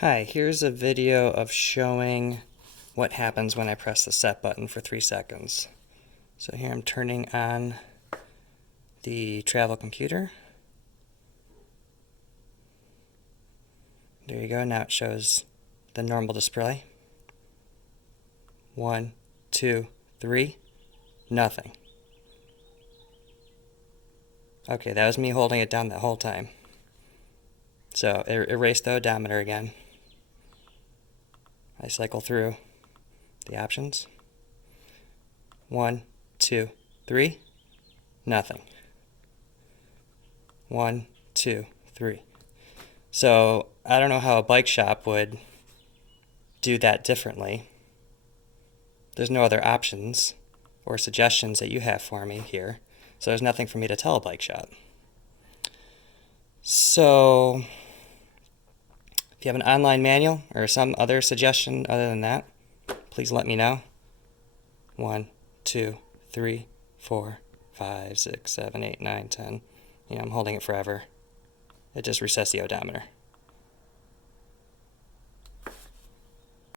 Hi, here's a video of showing what happens when I press the set button for 3 seconds. So here I'm turning on the travel computer. There you go, now it shows the normal display. 1, 2, 3, nothing. Okay, that was me holding it down the whole time. So erase the odometer again. I cycle through the options. 1, 2, 3, nothing. 1, 2, 3. So I don't know how a bike shop would do that differently. There's no other options or suggestions that you have for me here, so there's nothing for me to tell a bike shop. So if you have an online manual or some other suggestion other than that, please let me know. 1, 2, 3, 4, 5, 6, 7, 8, 9, 10. I'm holding it forever. It just resets the odometer.